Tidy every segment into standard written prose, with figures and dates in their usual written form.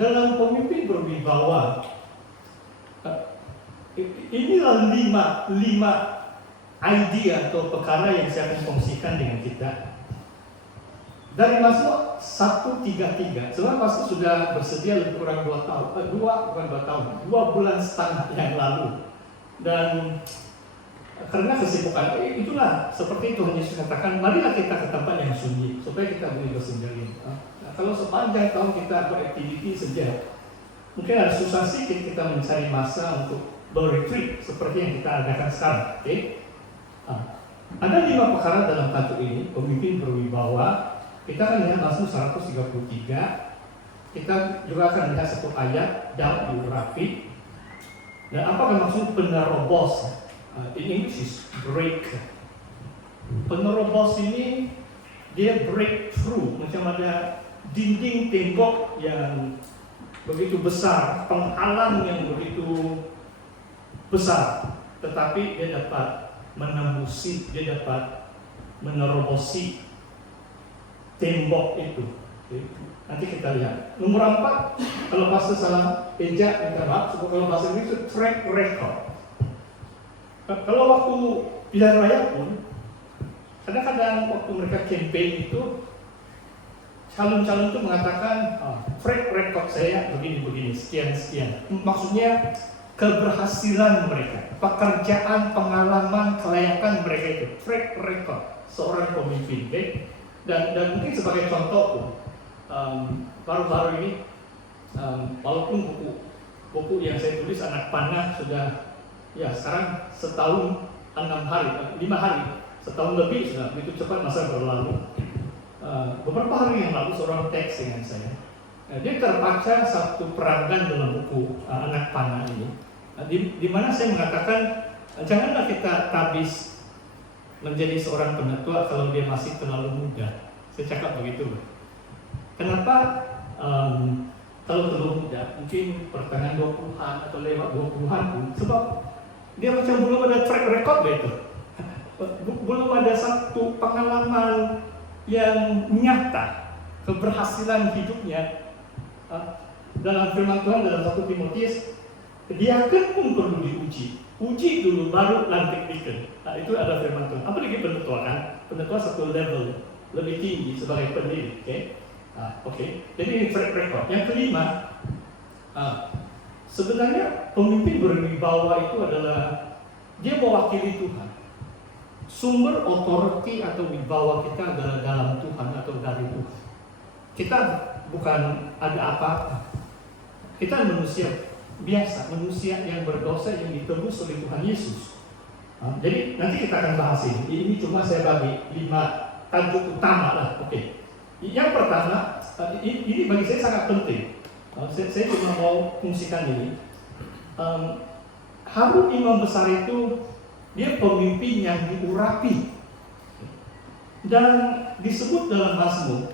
dalam pemimpin berwibawa, inilah lima idea atau perkara yang saya akan kongsikan dengan kita. Dari Mazmur 133, sebenarnya Pastor sudah bersedia lebih kurang 2 tahun, 2 bulan setengah yang lalu. Dan karena kesibukan, itulah seperti Tuhan Yesus katakan, marilah kita ke tempat yang sunyi, supaya kita boleh bersendirian. Nah, kalau sepanjang tahun kita beraktiviti saja, mungkin ada susah sedikit kita mencari masa untuk berretreat seperti yang kita adakan sekarang. Okay? Ada 5 perkara dalam tajuk ini, pemimpin berwibawa. Kita akan lihat Mazmur 133. Kita juga akan lihat satu ayat Daud diurapi. Dan apakah maksud penerobos? In English is break. Penerobos ini dia break through, macam ada dinding tembok yang begitu besar, penghalang yang begitu besar, tetapi dia dapat menembusi, dia dapat menerobosi tembok itu. Nanti kita lihat. Nomor 4, kalau bahasa salah ejak, minta maaf. Kalau bahasa Inggris itu track record. Kalau waktu pilihan raya pun, kadang-kadang waktu mereka campaign itu, calon-calon itu mengatakan, track record saya begini-begini, sekian-sekian. Maksudnya keberhasilan mereka, pekerjaan, pengalaman, kelayakan mereka itu, track record seorang pemimpin. Okay? Dan mungkin sebagai contoh pun, baru-baru ini, walaupun buku yang saya tulis Anak Panah sudah, ya sekarang setahun 5 hari, setahun lebih sudah, begitu cepat masa berlalu. Beberapa hari yang lalu seorang teks dengan saya, dia terbaca satu peranggan dalam buku Anak Panah ini, di mana saya mengatakan janganlah kita habis menjadi seorang penetua kalau dia masih terlalu muda. Saya cakap begitu. Kenapa? Kalau terlalu muda, mungkin pertengahan 20-an atau lewat 20-an pun, sebab dia macam belum ada track record begitu. Belum ada satu pengalaman yang nyata, keberhasilan hidupnya. Dalam firman Tuhan dalam 1 Timotius, diaken pun perlu diuji. Uji dulu baru lantik deacon. Itu ada firman Tuhan. Apa lagi penetua kan? Penetua satu level lebih tinggi sebagai pendiri. Okay? Jadi ini track record. Yang kelima, sebenarnya pemimpin berwibawa itu adalah dia mewakili Tuhan. Sumber otoriti atau wibawa kita adalah dalam Tuhan atau dari Tuhan. Kita bukan ada apa-apa. Kita manusia biasa, manusia yang berdosa yang ditebus oleh Tuhan Yesus. Jadi nanti kita akan bahas ini. Ini cuma saya bagi 5 tajuk utama lah. Okay. Yang pertama, ini bagi saya sangat penting. Saya cuma mau fungsikan ini. Harun imam besar itu dia pemimpin yang diurapi dan disebut dalam Mazmur.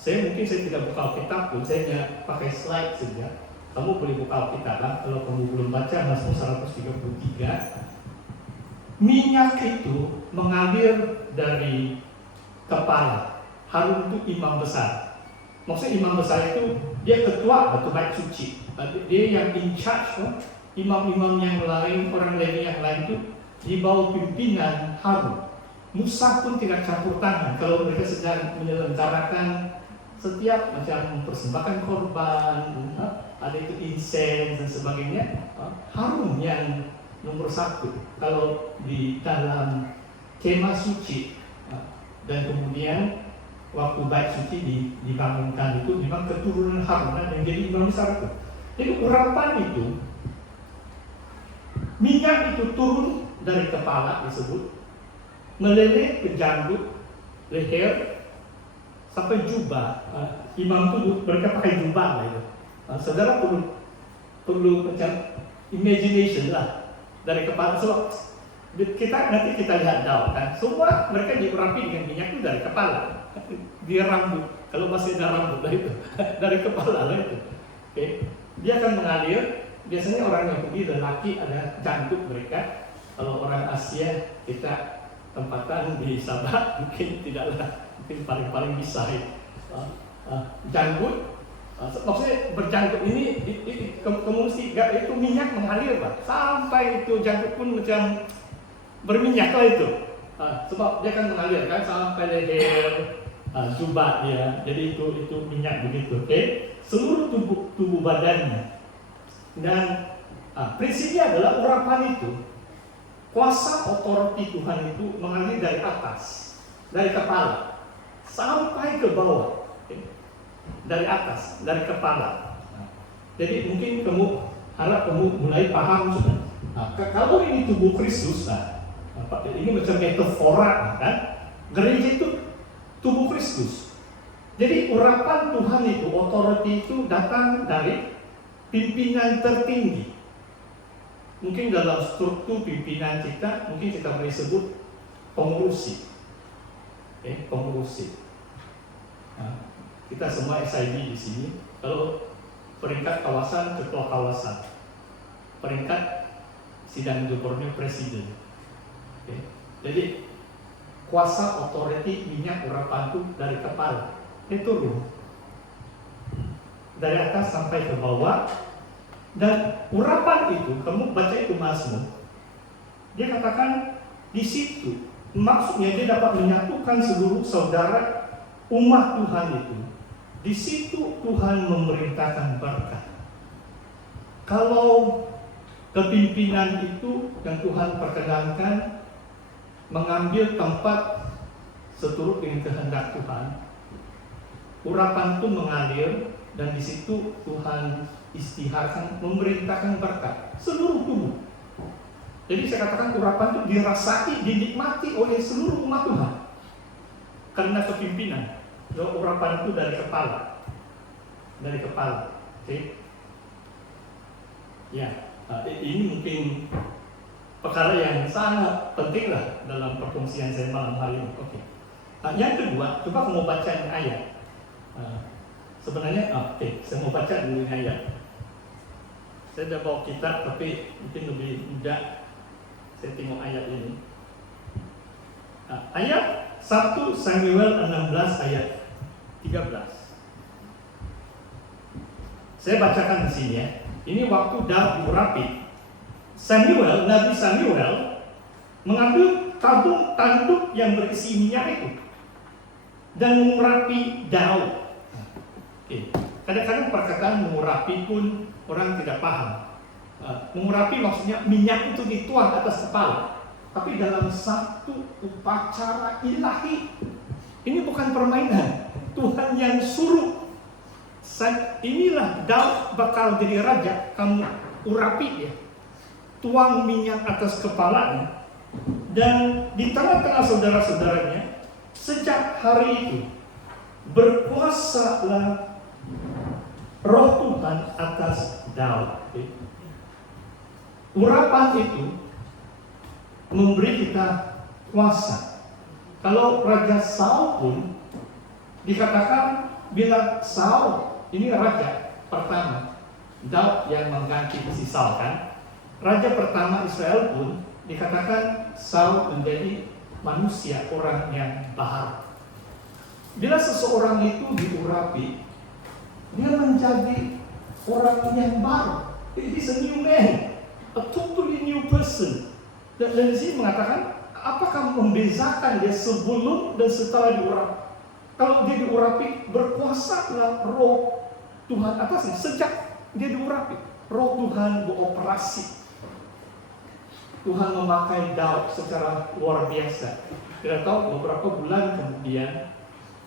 Saya tidak buka Alkitab pun, saya hanya pakai slide saja. Kamu boleh buka Alkitab kan? Kalau kamu belum baca Mazmur 133. Minyak itu mengalir dari kepala. Harun itu imam besar. Maksudnya imam besar itu dia ketua atau bait suci. Dia yang in charge. Imam-imam yang lain, orang Lewi yang lain itu di bawah pimpinan Harun. Musa pun tidak campur tangan kalau mereka sedang menyelenggarakan setiap macam mempersembahkan korban, ada itu insen dan sebagainya. Harun yang nomor 1 kalau di dalam kemah suci. Dan kemudian waktu bait suci dibangunkan itu memang keturunan Harun yang jadi imam besar itu. Jadi urapan itu, minyak itu turun dari kepala disebut, meleleh ke janggut, leher, sampai jubah. Imam itu mereka pakai jubah gitu. Saudara perlu macam imagination lah dari kepala. So, nanti kita lihat Daud kan, semua mereka diurapi dengan minyak itu dari kepala. Dia rambut, kalau masih ada rambut lah itu dari kepala lah itu. Okay. Dia akan mengalir. Biasanya orang Yahudi lelaki ada janggut mereka. Kalau orang Asia kita tempatan di Sabah mungkin tidaklah, mungkin paling bisa janggut Maksudnya berjangkut ini kamu mesti itu minyak mengalir Pak, sampai itu jangkut pun macam berminyak lah itu. Sebab dia kan mengalir kan sampai leher, jubah dia, jadi itu minyak begitu, oke? Seluruh tubuh badannya. Dan prinsipnya adalah urapan itu, kuasa otoriti Tuhan itu mengalir dari atas, dari kepala sampai ke bawah, okay? Dari atas, dari kepala. Jadi mungkin harap kamu mulai paham sudah. Kalau ini tubuh Kristus, ini macam metafora kan? Gereja itu tubuh Kristus. Jadi urapan Tuhan itu, otoriti itu datang dari pimpinan tertinggi. Mungkin dalam struktur pimpinan kita, mungkin kita boleh sebut pengurusi. Pengurusi. Kita semua SIB di sini. Kalau peringkat kawasan, ketua kawasan. Peringkat sidang gubernur presiden. Jadi kuasa otoriti minyak urapan itu dari kepala, dia turun dari atas sampai ke bawah. Dan urapan itu, kamu baca itu Mazmur, dia katakan di situ, maksudnya dia dapat menyatukan seluruh saudara umat Tuhan itu. Di situ Tuhan memerintahkan berkat. Kalau kepimpinan itu yang Tuhan perkenankan mengambil tempat seturut dengan kehendak Tuhan, urapan itu mengalir dan di situ Tuhan istiharkan, memerintahkan berkat seluruh tubuh. Jadi saya katakan urapan itu dirasai, dinikmati oleh seluruh umat Tuhan karena kepimpinan. Urapan itu dari kepala, okay? Ya, ini mungkin perkara yang sangat penting lah dalam perkongsian saya malam hari ini. Okay. Yang kedua, coba kamu baca ayat. Sebenarnya, saya mau baca dulu ayat. Saya dah bawa kitab, tapi mungkin lebih mudah saya tengok ayat ini. Ayat 1 Samuel 16 ayat 13. Saya bacakan di sini ya. Ini waktu Daud diurapi. Nabi Samuel mengambil tabung tanduk yang berisi minyak itu dan mengurapi Daud. Kadang-kadang perkataan mengurapi pun orang tidak paham. Mengurapi maksudnya minyak itu dituang atas kepala. Tapi dalam satu upacara ilahi, ini bukan permainan. Tuhan yang suruh. Inilah Daud bakal jadi raja, kamu urapi ya. Tuang minyak atas kepalanya. Dan di tengah-tengah saudara-saudaranya, sejak hari itu berkuasalah Roh Tuhan atas Daud. Urapan itu memberi kita kuasa. Kalau Raja Saul pun dikatakan bila Saul ini raja pertama, Daud yang mengganti si Saul kan. Raja pertama Israel pun dikatakan Saul menjadi manusia, orang yang baharu. Bila seseorang itu diurapi, dia menjadi orang yang baru. He's a new man, a totally new person. Dan di sini mengatakan, apakah membezakan dia sebelum dan setelah diurapi? Kalau dia diurapi, berkuasalah Roh Tuhan atasnya. Sejak dia diurapi, Roh Tuhan beroperasi. Tuhan memakai Daud secara luar biasa. Kita tahu beberapa bulan kemudian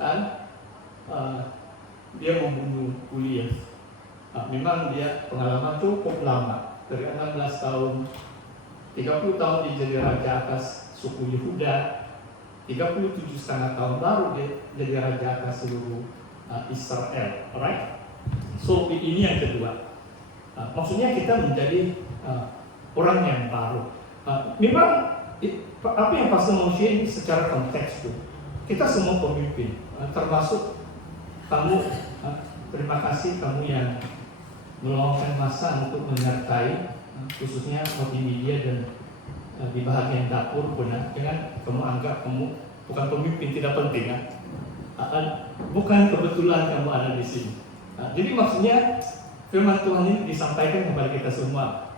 kan, dia membunuh Goliat. Memang dia pengalaman cukup lama, dari 16 tahun, 30 tahun dia jadi raja atas suku Yehuda, 37,5 tahun baru dia jadi raja atas seluruh Israel. Alright? So ini yang kedua. Maksudnya kita menjadi orang yang baru. Memang apa yang pastor mau share ini secara konteks itu. Kita semua pemimpin, termasuk kamu. Terima kasih kamu yang meluangkan masa untuk menyertai, khususnya multimedia dan di bahagian dapur. Benar, jangan kamu anggap kamu bukan pemimpin, tidak penting kan? Bukan kebetulan kamu ada di sini. Jadi maksudnya firman Tuhan ini disampaikan kepada kita semua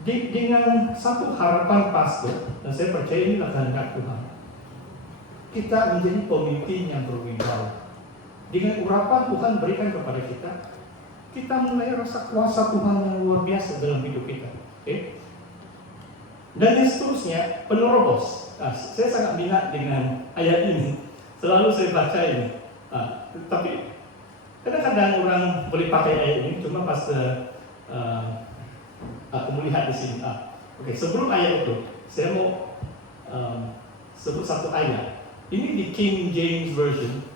dengan satu harapan pasti, dan saya percaya inilah kehendak Tuhan. Kita menjadi pemimpin yang berwibawa. Dengan urapan Tuhan berikan kepada kita, kita mulai rasa kuasa Tuhan yang luar biasa dalam hidup kita. Okay? Dan yang seterusnya, penerobos. Saya sangat minat dengan ayat ini. Selalu saya baca ini. Tapi kadang-kadang orang boleh pakai ayat ini, cuma pas aku melihat di sini. Oke, sebelum ayat itu, saya mau sebut satu ayat. Ini di King James Version.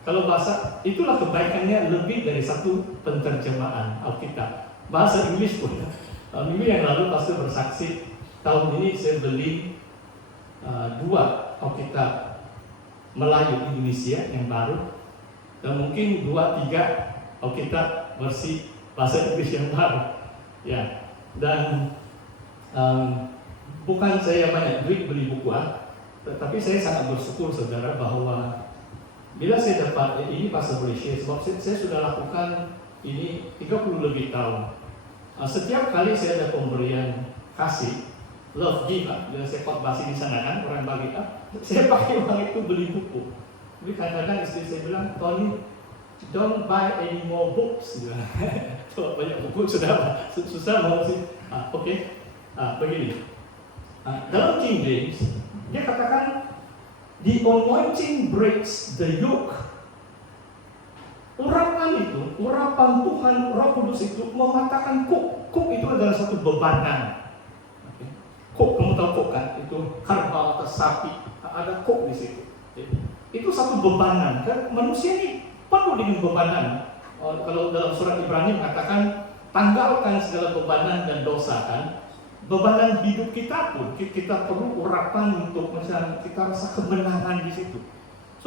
Kalau bahasa, itulah kebaikannya lebih dari satu penerjemahan Alkitab. Bahasa Inggris pun. Minggu yang lalu pastor bersaksi, tahun ini saya beli 2 Alkitab Melayu Indonesia yang baru, dan mungkin 2-3 Alkitab versi bahasa Inggris yang baru. Ya, dan bukan saya banyak duit beli buku, tetapi saya sangat bersyukur saudara bahwa bila saya dapat ini pastor boleh share, sebab saya sudah lakukan ini 30 lebih tahun. Setiap kali saya ada pemberian kasih, love give, bila saya khotbah di sana kan, orang bagi, saya pakai uang itu beli buku. Jadi kadang-kadang istri saya bilang, Tony, don't buy any more books. Coba banyak buku sudah susah mau sih. Oke. Begini. Dalam King James, dia katakan, the anointing breaks the yoke. Urapan itu, urapan Tuhan, Roh Kudus itu mematahkan kuk. Kuk itu adalah satu bebanan. Kuk, kamu tahu kuk kan? Itu kerbau atau sapi, ada kuk di situ. Itu satu bebanan. Kan manusia ini penuh dengan bebanan. Kalau dalam surat Ibrani mengatakan tanggalkan segala bebanan dan dosa kan. Bebanan hidup kita pun kita perlu urapan untuk macam kita rasa kemenangan di situ.